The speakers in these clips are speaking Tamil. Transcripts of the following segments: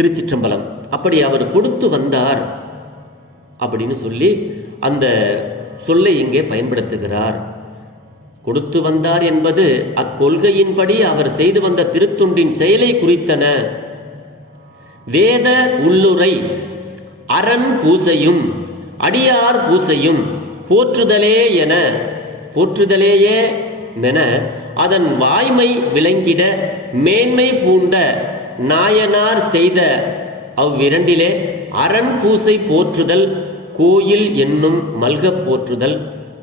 திருச்சிற்றம்பலம். அப்படி அவர் கொடுத்து வந்தார் அப்படின்னு சொல்லி அந்த சொல்லை இங்கே பயன்படுத்துகிறார். கொடுத்து வந்தார் என்பது அக்கொள்கையின்படி அவர் செய்து வந்த திருத்தொண்டின் செயலை குறித்தன. வேத உள்ளுரை அரண் பூசையும் அடியார் பூசையும் போற்றுதலேயே என அதன் வாய்மை விளங்கிட மேன்மை பூண்ட நாயனார் செய்த அவ்விரண்டிலே அரண் பூசை போற்றுதல் கோயில் என்னும் மல்க போற்றுதல்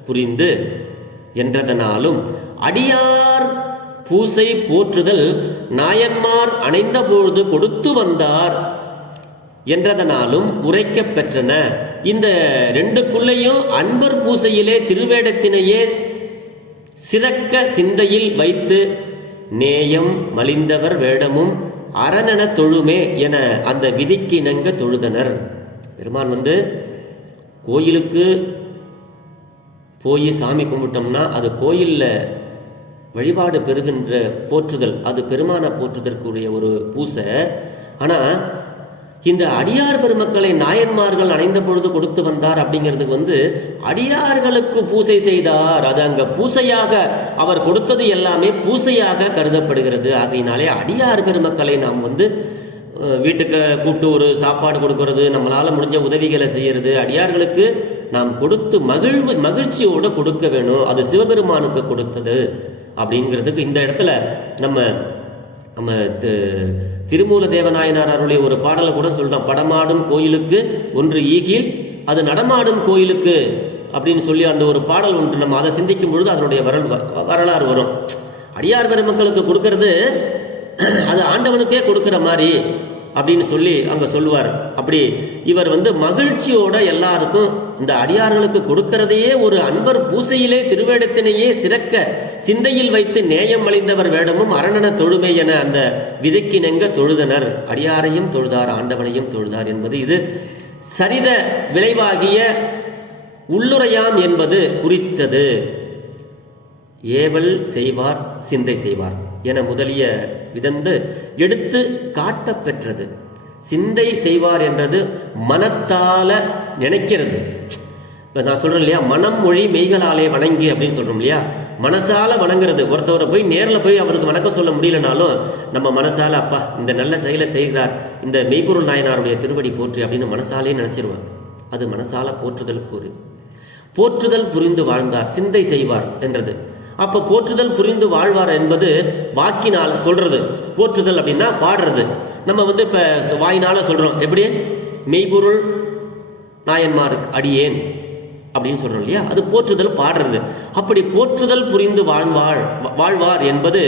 புரிந்து என்றதனாலும் அடியார் பூசை போற்றுதல் நாயன்மார் அணைந்த பொழுது கொடுத்து வந்தார் என்றதனாலும் உரைக்க பெற்றன. இந்த ரெண்டுக்குள்ளையும் அன்பர் பூசையிலே திருவேடத்தினையே சிறக்க சிந்தையில் வைத்து நேயம் மலிந்தவர் வேடமும் அரணென தொழுமே என அந்த விதிக்கு இணங்க தொழுதனர். பெருமான் கோயிலுக்கு போய் சாமி கும்பிட்டோம்னா அது கோயிலில் வழிபாடு பெறுகின்ற போற்றுதல், அது பெருமான போற்றுதற்குரிய ஒரு பூசை. ஆனால் இந்த அடியார் பெருமக்களை நாயன்மார்கள் அணைந்த பொழுது கொடுத்து வந்தார் அப்படிங்கிறதுக்கு அடியார்களுக்கு பூசை செய்தார். அது அங்க பூசையாக அவர் கொடுத்தது எல்லாமே பூசையாக கருதப்படுகிறது. ஆகையினாலே அடியார் பெருமக்களை நாம் வீட்டுக்கு கூப்பிட்டு ஒரு சாப்பாடு கொடுக்கறது, நம்மளால முடிஞ்ச உதவிகளை செய்யறது, அடியார்களுக்கு நாம் கொடுத்து மகிழ்ச்சியோடு கொடுக்க வேணும். அது சிவபெருமானுக்கு கொடுத்தது அப்படிங்கிறதுக்கு இந்த இடத்துல நம்ம திருமூல தேவநாயனார் அவருடைய ஒரு பாடலை கூட சொல்றோம். படமாடும் கோயிலுக்கு ஒன்று ஈகில் அது நடமாடும் கோயிலுக்கு அப்படின்னு சொல்லி அந்த ஒரு பாடல் ஒன்று நம்ம அதை சிந்திக்கும் பொழுது அதனுடைய வரலாறு வரும். அடியார் பெருமக்களுக்கு கொடுக்கறது அது ஆண்டவனுக்கே கொடுக்கிற மாதிரி அப்படின்னு சொல்லி அங்க சொல்லுவார். அப்படி இவர் மகிழ்ச்சியோட எல்லாருக்கும் இந்த அடியார்களுக்கு கொடுக்கிறதையே ஒரு அன்பர் பூசையிலே திருவேடத்தினையே சிறக்க சிந்தையில் வைத்து நேயம் அழிந்தவர் வேடமும் அரணன தொழுமை என அந்த விதைக்கு நெங்க தொழுதனர். அடியாரையும் தொழுதார் ஆண்டவனையும் தொழுதார் என்பது இது சரித விளைவாகிய உள்ளுரையாம் என்பது குறித்தது. ஏவல் செய்வார் சிந்தை செய்வார் என முதலிய எடுத்து காட்ட பெற்றது. சிந்தை செய்வார் என்றது மனத்தால நினைக்கிறது. நான் சொல்றேன் இல்லையா, மனம் மொழி மெய்களாலே வணங்கி அப்படின்னு சொல்றோம் இல்லையா, மனசால வணங்குறது. ஒருத்தவரை போய் நேரில் போய் அவருக்கு வணக்கம் சொல்ல முடியலனாலும் நம்ம மனசால அப்பா இந்த நல்ல செயலை செய்கிறார், இந்த மெய்ப்பொருள் நாயனாருடைய திருவடி போற்றி அப்படின்னு மனசாலே நினைச்சிருவார். அது மனசால போற்றுதலுக்கு போற்றுதல் புரிந்து வாழ்ந்தார் சிந்தை செய்வார் என்றது. அப்ப போற்றுதல் புரிந்து வாழ்வார் என்பது வாக்கினால் சொல்றது. போற்றுதல் அப்படின்னா பாடுறது. நம்ம இப்ப வாயினால சொல்றோம். எப்படி மெய்ப்பொருள் நாயன்மார் அடியேன் அப்படின்னு சொல்றோம் இல்லையா, அது போற்றுதல் பாடுறது. அப்படி போற்றுதல் புரிந்து வாழ்வார் என்பது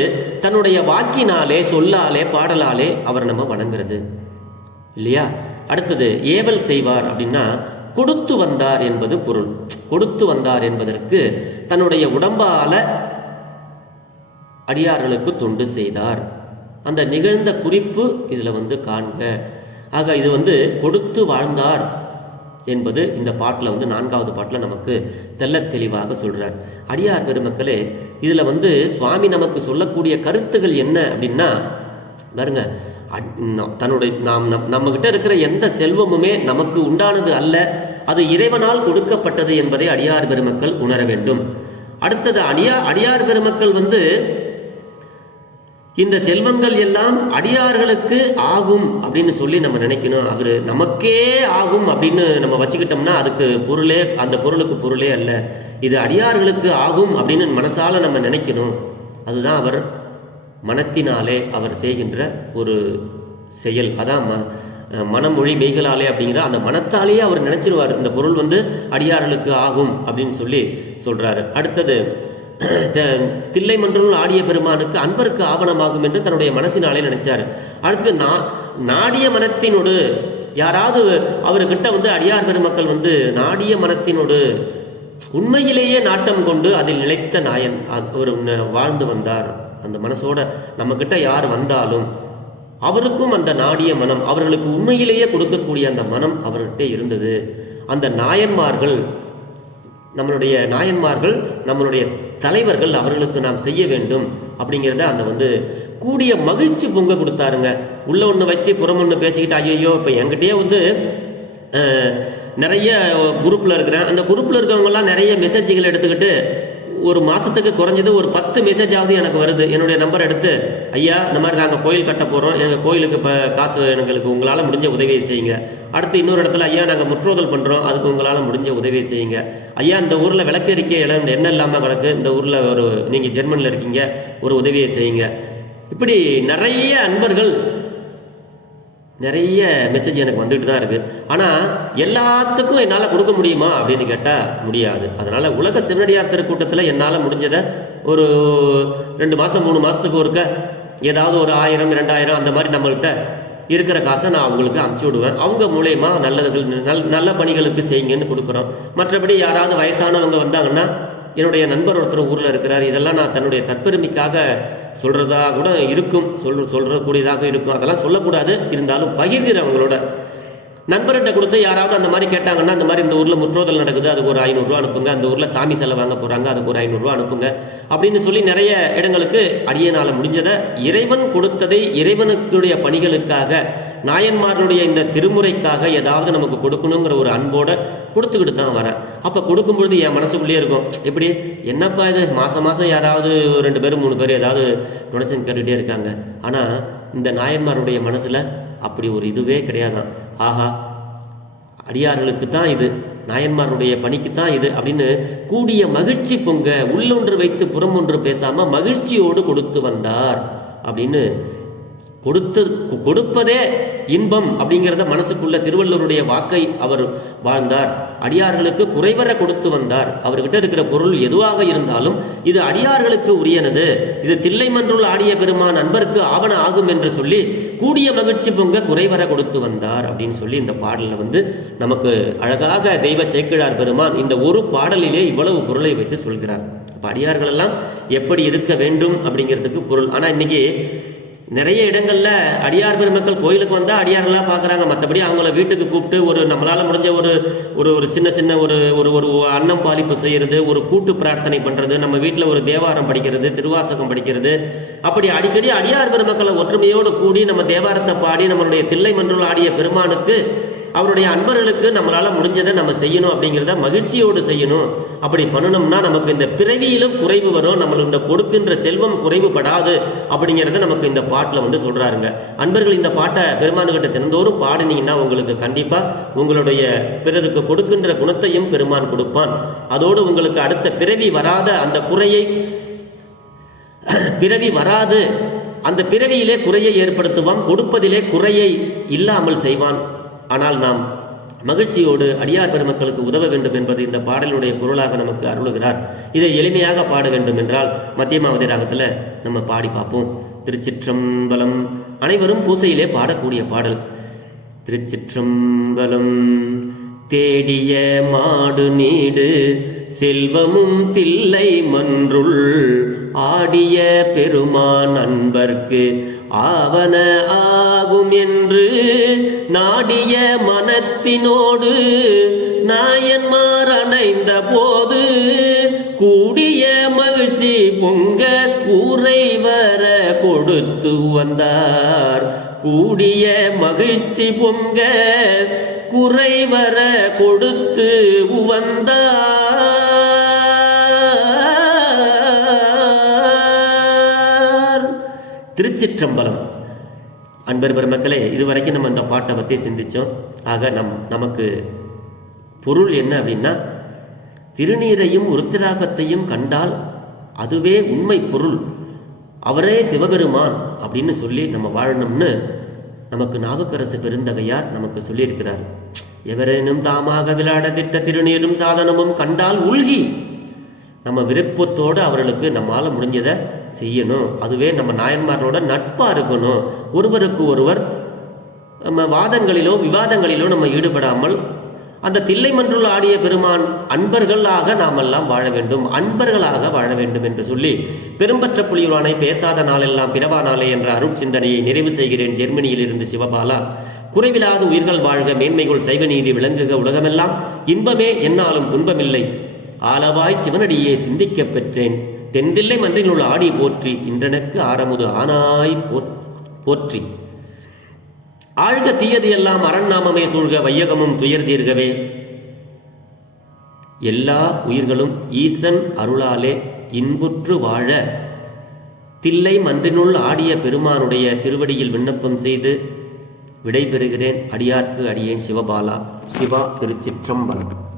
தன்னுடைய வாக்கினாலே சொல்லாலே பாடலாலே அவர் நம்ம வணங்குறது இல்லையா. அடுத்தது ஏவல் செய்வார் அப்படின்னா கொடுத்து வந்தார் என்பது பொருள். கொடுத்து வந்தார் என்பதற்கு தன்னுடைய உடம்பால அடியார்களுக்கு தொண்டு செய்தார். அந்த நிகழ்ந்த குறிப்பு இதுல காண்க. ஆக இது கொடுத்து வாழ்ந்தார் என்பது இந்த பாட்டில் 4வது பாட்டில் நமக்கு தெல்ல தெளிவாக சொல்றார். அடியார் பெருமக்களே, இதுல சுவாமி நமக்கு சொல்லக்கூடிய கருத்துகள் என்ன அப்படின்னா பாருங்க, தன்னுடைய நம்ம கிட்ட இருக்கிற எந்த செல்வமுமே நமக்கு உண்டானது அல்ல, அது இறைவனால் கொடுக்கப்பட்டது என்பதை அடியார் பெருமக்கள் உணர வேண்டும். அடுத்தது அடியார் பெருமக்கள் இந்த செல்வங்கள் எல்லாம் அடியார்களுக்கு ஆகும் அப்படின்னு சொல்லி நம்ம நினைக்கணும். அவரு நமக்கே ஆகும் அப்படின்னு நம்ம வச்சுக்கிட்டோம்னா அதுக்கு பொருளே, அந்த பொருளுக்கு பொருளே அல்ல. இது அடியார்களுக்கு ஆகும் அப்படின்னு மனசால நம்ம நினைக்கணும். அதுதான் அவர் மனத்தினாலே அவர் செய்கின்ற ஒரு செயல். அதான் மனமொழி மெய்களாலே அப்படிங்கிற அந்த மனத்தாலேயே அவர் நினைச்சிருவார் இந்த பொருள் அடியார்களுக்கு ஆகும் அப்படின்னு சொல்லி சொல்றாரு. அடுத்தது தில்லை மன்றம் ஆடிய பெருமானுக்கு அன்பருக்கு ஆவணமாகும் என்று தன்னுடைய மனசினாலே நினைச்சாரு. அடுத்தது நாடிய மனத்தினோடு யாராவது அவர்கிட்ட அடியார் பெருமக்கள் நாடிய மனத்தினோடு உண்மையிலேயே நாட்டம் கொண்டு அதில் நிலைத்த நாயன் அவர் வாழ்ந்து வந்தார். அந்த மனசோட நம்ம கிட்ட யார் வந்தாலும் அவருக்கும் அந்த நாடிய மனம், அவர்களுக்கு உண்மையிலேயே கொடுக்கக்கூடிய அந்த மனம் அவர்கிட்ட இருந்தது. அந்த நாயன்மார்கள் நம்மளுடைய நாயன்மார்கள், நம்மளுடைய தலைவர்கள், அவர்களுக்கு நாம் செய்ய வேண்டும் அப்படிங்கிறத அந்த கூடிய மகிழ்ச்சி பொங்க கொடுத்தாருங்க. உள்ள ஒன்று வச்சு புறம் ஒன்று பேசிக்கிட்டு, ஐயோ இப்போ என்கிட்டயே நிறைய குரூப்பில் இருக்கிறேன். அந்த குரூப்பில் இருக்கிறவங்கலாம் நிறைய மெசேஜ்கள் எடுத்துக்கிட்டு ஒரு மாதத்துக்கு குறைஞ்சது ஒரு 10 மெசேஜாவது எனக்கு வருது. என்னுடைய நம்பர் எடுத்து, ஐயா இந்த மாதிரி நாங்கள் கோயில் கட்ட போகிறோம், எங்கள் கோயிலுக்கு இப்போ காசு எங்களுக்கு உங்களால் முடிஞ்ச உதவியை செய்யுங்க. அடுத்து இன்னொரு இடத்துல, ஐயா நாங்கள் முற்றோதல் பண்ணுறோம், அதுக்கு உங்களால் முடிஞ்ச உதவியை செய்யுங்க. ஐயா இந்த ஊரில் விளக்கெரிக்கை இடம் என்ன இல்லாமல் கிடக்கு, இந்த ஊரில் நீங்கள் ஜெர்மனியில் இருக்கீங்க, ஒரு உதவியை செய்யுங்க. இப்படி நிறைய அன்பர்கள் நிறைய மெசேஜ் எனக்கு வந்துட்டு தான் இருக்குது. ஆனால் எல்லாத்துக்கும் என்னால் கொடுக்க முடியுமா அப்படின்னு கேட்டால் முடியாது. அதனால் உலக சிவனடியார் திருக்கூட்டத்தில் என்னால் முடிஞ்சதை ஒரு 2 மாதம் 3 மாதத்துக்கு ஒருக்க ஏதாவது ஒரு 1000 2000 அந்த மாதிரி நம்மள்கிட்ட இருக்கிற காசை நான் அவங்களுக்கு அனுப்பிச்சி விடுவேன். அவங்க மூலயமா நல்ல பணிகளுக்கு செய்யுங்கன்னு கொடுக்குறோம். மற்றபடி யாராவது வயசானவங்க வந்தாங்கன்னா, என்னுடைய நண்பர் ஒருத்தர் ஊரில் இருக்கிறார், இதெல்லாம் நான் தன்னுடைய தற்பெருமைக்காக சொல்கிறதா கூட இருக்கும், சொல்கிறக்கூடியதாக இருக்கும், அதெல்லாம் சொல்லக்கூடாது. இருந்தாலும் பகிர்கிறவங்களோட நண்பர்கிட்ட கொடுத்து யாராவது அந்த மாதிரி கேட்டாங்கன்னா, அந்த மாதிரி இந்த ஊரில் முற்றோதல் நடக்குது, அதுக்கு ஒரு 500 ரூபா அனுப்புங்க, அந்த ஊரில் சாமி செலை வாங்க போகிறாங்க, அதுக்கு ஒரு 500 ரூபா அனுப்புங்க அப்படின்னு சொல்லி நிறைய இடங்களுக்கு அடியேனால முடிஞ்சதை, இறைவன் கொடுத்ததை இறைவனுக்குடைய பணிகளுக்காக, நாயன்மார்களுடைய இந்த திருமுறைக்காக ஏதாவது நமக்கு கொடுக்கணுங்கிற ஒரு அன்போட கொடுத்துக்கிட்டு தான் வரேன். அப்போ கொடுக்கும்பொழுது என் மனசுக்குள்ளேயே இருக்கும், எப்படி என்னப்பா இது மாதம் மாதம் யாராவது 2 பேர் 3 பேர் ஏதாவது டொனேஷன் கேட்டுகிட்டே இருக்காங்க. ஆனால் இந்த நாயன்மாருடைய மனசில் அப்படி ஒரு இதுவே கிடையாதான். ஆஹா, அடியார்களுக்கு தான் இது, நாயன்மாருடைய பணிக்கு தான் இது அப்படின்னு கூடிய மகிழ்ச்சி பொங்க, உள்ளொன்று வைத்து புறம் ஒன்று பேசாம மகிழ்ச்சியோடு கொடுத்து வந்தார் அப்படின்னு கொடுப்பதே இன்பம் அப்படிங்கிறத மனசுக்குள்ள திருவள்ளுவருடைய வாக்கை அவர் வாழ்ந்தார். அடியார்களுக்கு குறைவர கொடுத்து வந்தார். அவர்கிட்ட இருக்கிற பொருள் எதுவாக இருந்தாலும் இது அடியார்களுக்கு உரியனது, இது தில்லைமன்றுள் ஆடிய பெருமான் அன்பருக்கு ஆவண ஆகும் என்று சொல்லி கூடிய மகிழ்ச்சி பொங்க குறைவர கொடுத்து வந்தார் அப்படின்னு சொல்லி இந்த பாடலில் நமக்கு அழகாக தெய்வ சேக்கிழார் பெருமான் இந்த ஒரு பாடலிலே இவ்வளவு பொருளை வைத்து சொல்கிறார். அப்ப அடியார்கள் எல்லாம் எப்படி இருக்க வேண்டும் அப்படிங்கிறதுக்கு பொருள். ஆனா இன்னைக்கு நிறைய இடங்கள்ல அடியார் பெருமக்கள் கோயிலுக்கு வந்தா அடியார்களா பாக்குறாங்க. மற்றபடி அவங்கள வீட்டுக்கு கூப்பிட்டு ஒரு நம்மளால முடிஞ்ச ஒரு சின்ன ஒரு அன்னம் பாலிப்பு செய்யறது, ஒரு கூட்டு பிரார்த்தனை பண்றது, நம்ம வீட்டுல ஒரு தேவாரம் படிக்கிறது, திருவாசகம் படிக்கிறது, அப்படி அடிக்கடி அடியார் பெருமக்களை ஒற்றுமையோடு கூடி நம்ம தேவாரத்தை பாடி நம்மளுடைய தில்லை மன்றுள் ஆடிய பெருமானுக்கு, அவருடைய அன்பர்களுக்கு நம்மளால முடிஞ்சதை நம்ம செய்யணும் அப்படிங்கிறத மகிழ்ச்சியோடு செய்யணும். அப்படி பண்ணணும்னா நமக்கு இந்த பிறவியிலும் குறைவு வரும், நம்மளுடைய கொடுக்கின்ற செல்வம் குறைவுபடாது அப்படிங்கிறத நமக்கு இந்த பாட்டில் சொல்றாருங்க. அன்பர்கள் இந்த பாட்டை பெருமானுக்கிட்ட தினந்தோறும் பாடினீங்கன்னா உங்களுக்கு கண்டிப்பா உங்களுடைய பிறருக்கு கொடுக்கின்ற குணத்தையும் பெருமான் கொடுப்பான். அதோடு உங்களுக்கு அடுத்த பிறவி வராத அந்த குறையை பிறவி வராது, அந்த பிறவியிலே குறையை ஏற்படுத்துவான், கொடுப்பதிலே குறையை இல்லாமல் செய்வான். ஆனால் நாம் மகிழ்ச்சியோடு அடியார் பெருமக்களுக்கு உதவ வேண்டும் என்பது இந்த பாடலுடைய பொருளாக நமக்கு அருளுகிறார். இதை எளிமையாக பாட வேண்டும் என்றால் மத்தியமாவதி ராகத்தில் நம்ம பாடி பார்ப்போம். திருச்சிற்றம்பலம். அனைவரும் பூசையிலே பாடக்கூடிய பாடல். திருச்சிற்றம்பலம். தேடிய மாடு நீடு செல்வமும் தில்லை மன்றுள் ஆடிய பெருமான் அன்பர்க்கு ஆவன ஆகும் என்று நாடிய மனத்தினோடு நாயன்மார் அணைந்த போது கூடிய மகிழ்ச்சி பொங்க கூரை வர கொடுத்து வந்தார். கூடிய மகிழ்ச்சி பொங்க குறை வர கொடுத்து வந்தார். திருச்சிற்றம்பலம். அன்பர் பெருமக்களே, இதுவரைக்கும் நம்ம இந்த பாட்டை பற்றி சிந்திச்சோம். ஆக நமக்கு பொருள் என்ன அப்படின்னா, திருநீரையும் உருத்திராகத்தையும் கண்டால் அதுவே உண்மை பொருள், அவரே சிவபெருமான் அப்படின்னு சொல்லி நம்ம வாழணும்னு நமக்கு நாவுக்கரசு பெருந்தகையார் நமக்கு சொல்லியிருக்கிறார். எவரேனும் தாமாக விளையாட திட்ட திருநீரும் சாதனமும் கண்டால் உள்கி, நம்ம விருப்பத்தோடு அவர்களுக்கு நம்மால முடிஞ்சதை செய்யணும். அதுவே நம்ம நாயன்மார்களோட நட்பா இருக்கணும். ஒருவருக்கு ஒருவர் நம்ம வாதங்களிலோ விவாதங்களிலோ நம்ம ஈடுபடாமல் அந்த தில்லை மன்றுள் ஆடிய பெருமான் அன்பர்களாக நாமெல்லாம் வாழ வேண்டும், அன்பர்களாக வாழ வேண்டும் என்று சொல்லி பெரும்பற்ற புலியூரானை பேசாத நாளெல்லாம் பிறவா நாளே என்ற அருட்சிந்தனையை நிறைவு செய்கிறேன். ஜெர்மனியில் இருந்து சிவபாலா. குறைவிலாது உயிர்கள் வாழ்க, மேன்மைகள் சைவ நீதி விளங்குக, உலகமெல்லாம் இன்பமே, என்னாலும் துன்பமில்லை. ஆலவாய் சிவனடியே சிந்திக்கப் பெற்றேன். தென்தில்லை மன்றினுள் ஆடி போற்றி இன்றனக்கு ஆரமுது ஆனாய் போற்றி. ஆழ்க தீயது எல்லாம் அரண்நாமமே சூழ்க வையகமும் துயர் தீர்கவே. எல்லா உயிர்களும் ஈசன் அருளாலே இன்புற்று வாழ தில்லை மன்றினுள் ஆடிய பெருமானுடைய திருவடியில் விண்ணப்பம் செய்து விடைபெறுகிறேன். அடியார்க்கு அடியேன் சிவபாலா. சிவா. திருச்சிற்றம்பலம்.